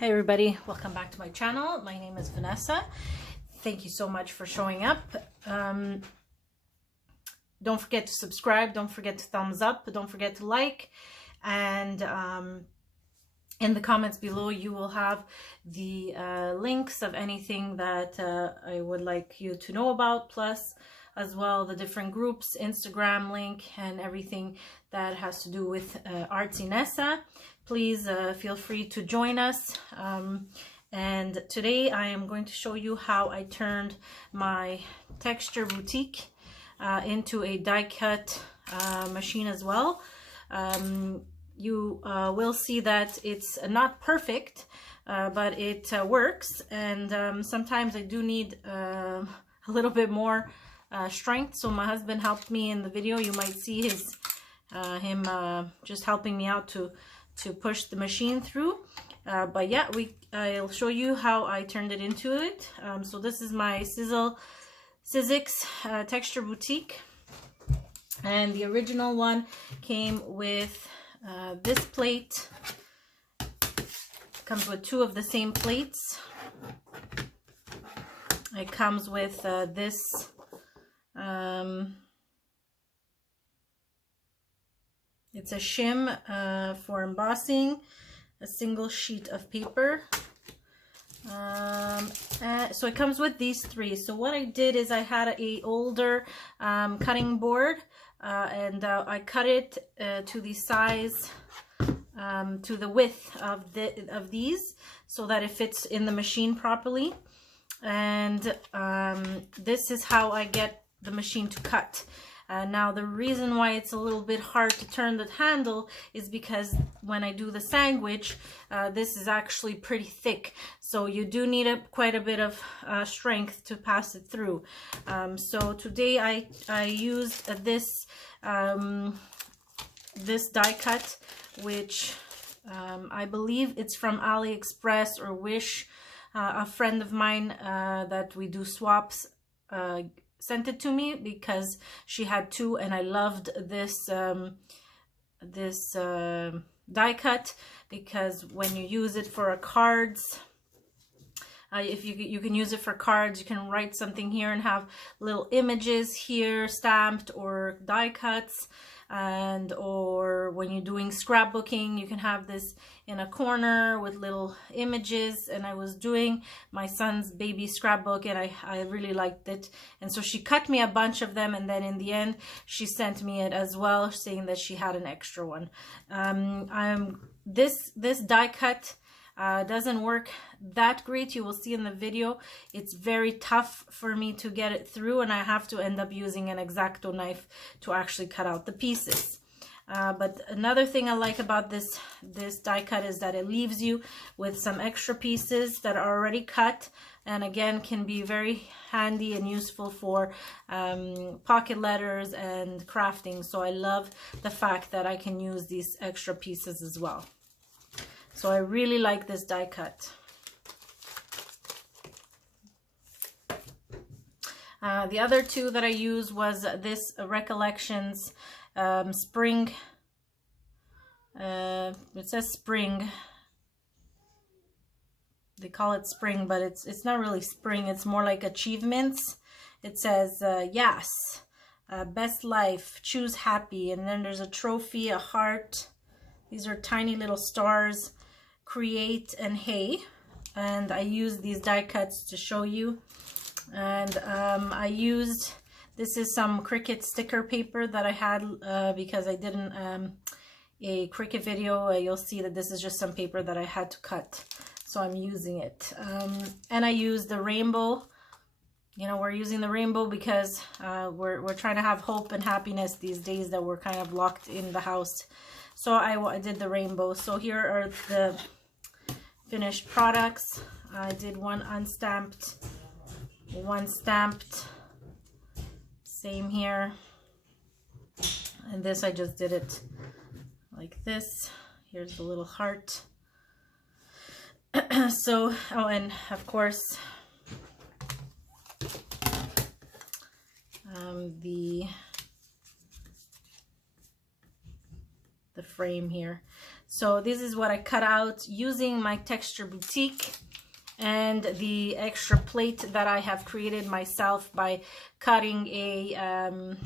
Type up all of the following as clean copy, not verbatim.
Hey everybody, welcome back to my channel. My name is Vanessa. Thank you so much for showing up. Don't forget to subscribe, don't forget to thumbs up, don't forget to like, and in the comments below you will have the links of anything that I would like you to know about, plus as well the different groups, Instagram link, and everything that has to do with Artsy Nessa. Please feel free to join us. And today I am going to show you how I turned my Texture Boutique into a die cut machine as well. You will see that it's not perfect, but it works, and sometimes I do need a little bit more strength. So my husband helped me in the video. You might see him just helping me out to push the machine through. But yeah, I'll show you how I turned it into it. So this is my Sizzix Texture Boutique, and the original one came with this plate. Comes with two of the same plates. It comes with this it's a shim for embossing, a single sheet of paper. So it comes with these three. So what I did is I had a older cutting board, and I cut it to the size, to the width of these, so that it fits in the machine properly. And this is how I get the machine to cut. Now the reason why it's a little bit hard to turn the handle is because when I do the sandwich, this is actually pretty thick, so you do need quite a bit of strength to pass it through. So today I used this this die cut, which I believe it's from AliExpress or Wish. A friend of mine that we do swaps sent it to me because she had two, and I loved this this die cut, because when you use it for cards, if you can use it for cards, you can write something here and have little images here stamped or die cuts. And or when you're doing scrapbooking, you can have this in a corner with little images. And I was doing my son's baby scrapbook, and I really liked it, and so she cut me a bunch of them, and then in the end she sent me it as well, saying that she had an extra one. This die cut doesn't work that great. You will see in the video it's very tough for me to get it through, and I have to end up using an X-Acto knife to actually cut out the pieces. But another thing I like about this die cut is that it leaves you with some extra pieces that are already cut, and again can be very handy and useful for pocket letters and crafting. So I love the fact that I can use these extra pieces as well. So I really like this die cut. The other two that I used was this Recollections spring. It says spring. They call it spring, but it's not really spring. It's more like achievements. It says yes, best life, choose happy, and then there's a trophy, a heart. These are tiny little stars, create, and hey. And I used these die cuts to show you. And I used, this is some Cricut sticker paper that I had because I did a Cricut video. You'll see that this is just some paper that I had to cut, so I'm using it. And I used the rainbow. You know, we're using the rainbow because we're trying to have hope and happiness these days that we're kind of locked in the house. So I did the rainbow. So here are the finished products. I did one unstamped, one stamped, same here. And this, I just did it like this. Here's the little heart. So, oh, and of course, the frame here. So this is what I cut out using my Texture Boutique and the extra plate that I have created myself by cutting a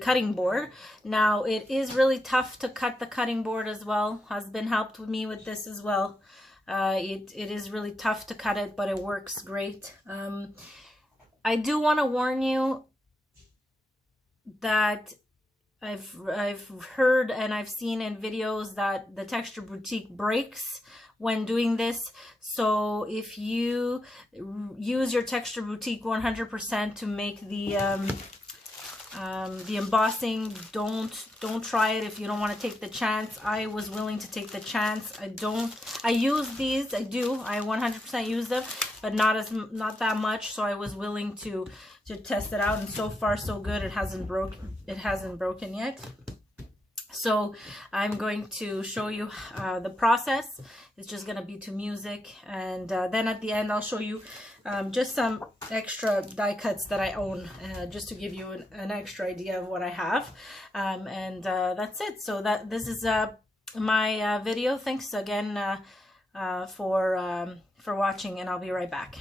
cutting board. Now it is really tough to cut the cutting board as well. Husband helped with me with this as well. It is really tough to cut it, but it works great. I do want to warn you that I've heard and I've seen in videos that the Texture Boutique breaks when doing this. So if you use your Texture Boutique 100% to make the embossing, don't try it if you don't want to take the chance. I was willing to take the chance. I use these, I 100% use them, but not that much, so I was willing to test it out, and so far so good. It hasn't broken yet. So I'm going to show you the process. It's just going to be to music, and then at the end I'll show you just some extra die cuts that I own, just to give you an extra idea of what I have, and that's it. So this is my video. Thanks again for watching, and I'll be right back.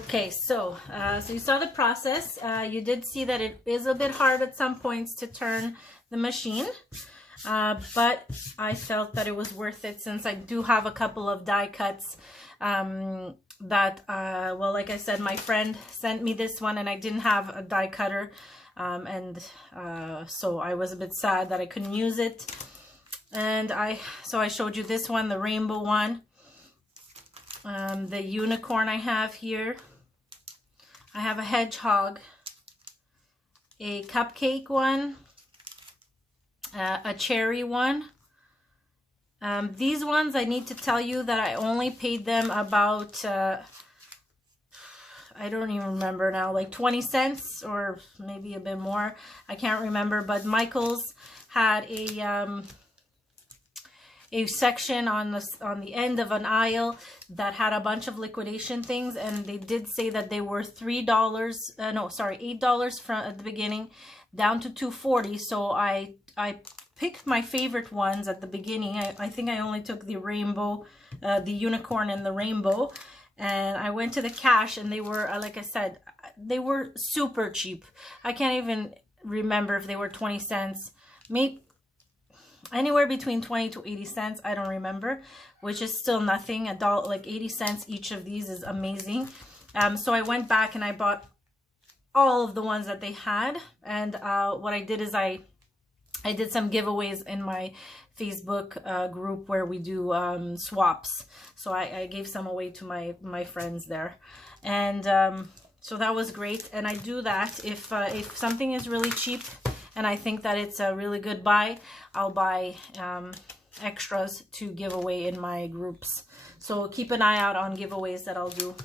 Okay, so you saw the process. You did see that it is a bit hard at some points to turn the machine, but I felt that it was worth it since I do have a couple of die cuts that, well, like I said, my friend sent me this one and I didn't have a die cutter, so I was a bit sad that I couldn't use it. And so I showed you this one, the rainbow one, the unicorn I have here. I have a hedgehog, a cupcake one, a cherry one. These ones, I need to tell you that I only paid them about, I don't even remember now, like 20 cents or maybe a bit more. I can't remember, but Michael's had a section on the end of an aisle that had a bunch of liquidation things, and they did say that they were $8 from at the beginning down to $2.40. So I picked my favorite ones at the beginning. I think I only took the rainbow, the unicorn and the rainbow, and I went to the cash and they were, like I said, they were super cheap. I can't even remember if they were 20 cents, maybe anywhere between 20 to 80 cents. I don't remember, which is still nothing. $1, like 80 cents each of these is amazing. So I went back and I bought all of the ones that they had, and what I did is I did some giveaways in my Facebook group where we do swaps. So I gave some away to my friends there, and so that was great. And I do that if something is really cheap and I think that it's a really good buy, I'll buy extras to give away in my groups. So keep an eye out on giveaways that I'll do.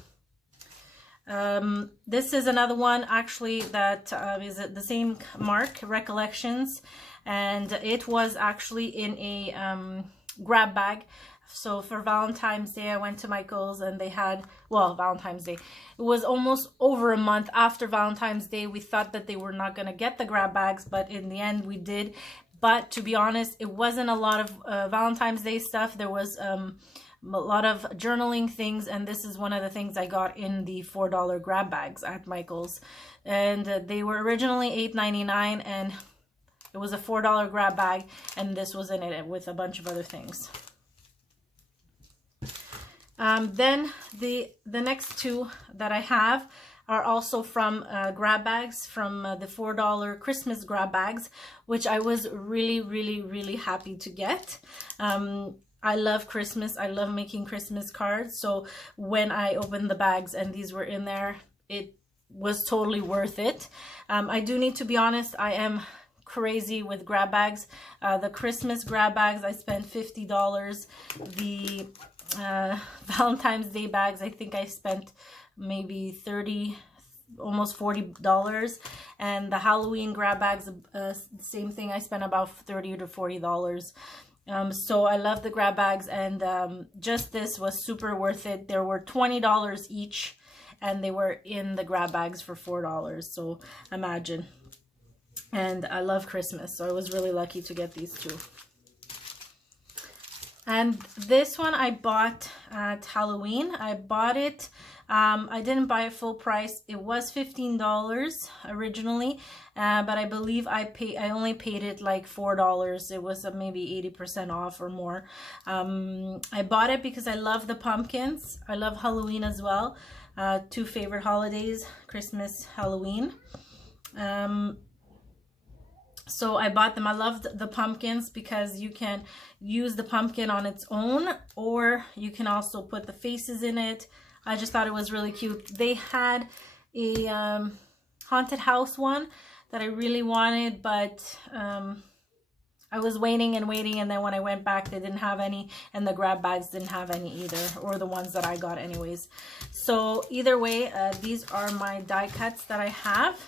This is another one actually that is the same mark, Recollections, and it was actually in a grab bag. So for Valentine's Day, I went to Michael's and they had, well, Valentine's Day, it was almost over a month after Valentine's Day. We thought that they were not going to get the grab bags, but in the end we did. But to be honest, it wasn't a lot of Valentine's Day stuff. There was a lot of journaling things, and this is one of the things I got in the $4 grab bags at Michael's. And they were originally $8.99, and it was a $4 grab bag, and this was in it with a bunch of other things. Then the next two that I have are also from grab bags, from the $4 Christmas grab bags, which I was really happy to get. I love Christmas. I love making Christmas cards. So when I opened the bags and these were in there, it was totally worth it. I do need to be honest, I am crazy with grab bags. The Christmas grab bags, I spent $50. The Valentine's Day bags, I think I spent maybe $30, almost $40. And the Halloween grab bags, same thing, I spent about $30 to $40. So I love the grab bags, and just this was super worth it. There were $20 each, and they were in the grab bags for $4. So imagine. And I love Christmas, so I was really lucky to get these two. And this one I bought at Halloween. I bought it, I didn't buy it full price. It was $15 originally, but I believe I only paid it like $4. It was maybe 80% off or more. I bought it because I love the pumpkins. I love Halloween as well. Two favorite holidays, Christmas, Halloween. So I bought them. I loved the pumpkins because you can use the pumpkin on its own, or you can also put the faces in it. I just thought it was really cute. They had a haunted house one that I really wanted, but I was waiting and waiting, and then when I went back, they didn't have any, and the grab bags didn't have any either, or the ones that I got anyways. So either way, these are my die cuts that I have.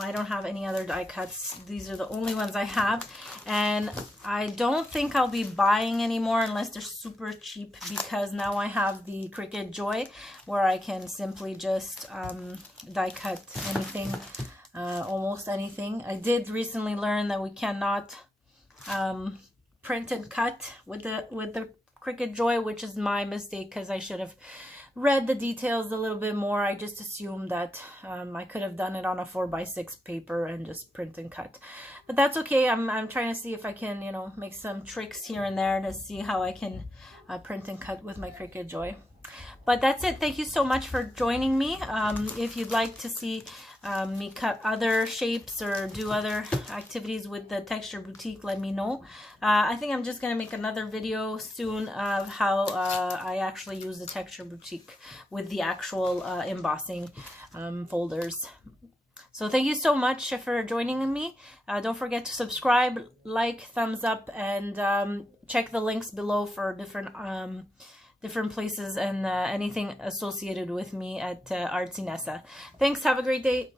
I don't have any other die cuts. These are the only ones I have, and I don't think I'll be buying anymore unless they're super cheap, because now I have the Cricut Joy where I can simply just die cut anything, almost anything. I did recently learn that we cannot print and cut with the Cricut Joy, which is my mistake, because I should have read the details a little bit more, I just assumed that I could have done it on a 4x6 paper and just print and cut. But that's okay. I'm trying to see if I can, you know, make some tricks here and there to see how I can print and cut with my Cricut Joy. But that's it. Thank you so much for joining me. If you'd like to see me cut other shapes or do other activities with the Texture Boutique, let me know. I think I'm just going to make another video soon of how I actually use the Texture Boutique with the actual embossing folders. So thank you so much for joining me. Don't forget to subscribe, like, thumbs up, and check the links below for different places and anything associated with me at Artsy Nessa. Thanks. Have a great day.